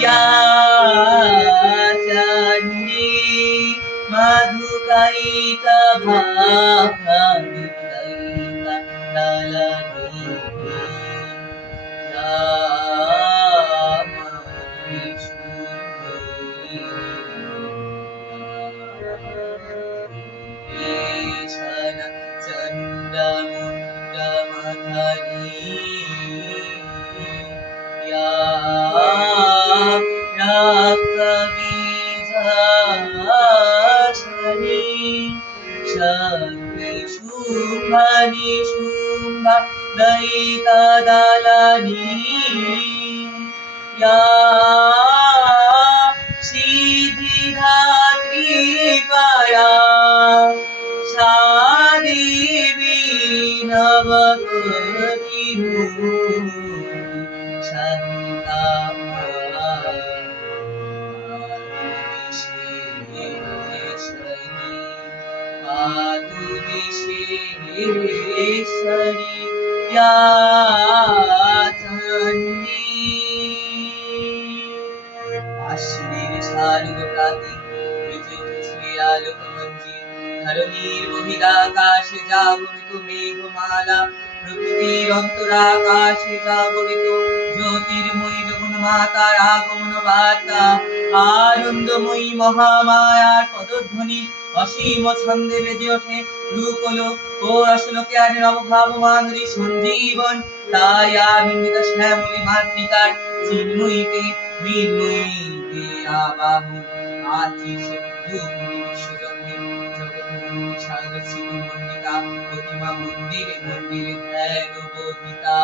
या चंडी मधुकैका भानुकैका दलनी या महेश्वरी चंडमुंडमथनी या रक्तबीजाक्षणी शक्तिशुम्भनि शुम्भ दैतदलनी या सिद्धिदात्री परा सादेवी नवगति सहिता पातु विश्वेश्वरी या चंडी আশ্বিনের শারদ প্রাতে বেজে উঠেছে আলোকমঞ্জি ধরণীর বহিরাকাশে জাগরিত মেঘমালা প্রকৃতির অন্তরাকাশে জাগরিত জ্যোতির্ময়ী যখন মাতার আগমন বার্তা আনন্দময়ী মহামায়ার পদধ্বনি অসীম ছন্দে বেজে ওঠে রূপলোক ও রসলোকে আনে নবভাব মাধুরী সঞ্জীবন তাই আনন্দিত শ্যামলী মাতৃকার চিন্ময়ীকে মৃন্ময়ীকে আবাহন আতিশে রূপিণী বিশ্বজননী জগৎময়ী শারদ শ্রী মন্ডিতা প্রতিমা মন্দিরে মন্দিরে ধ্যান বহিতা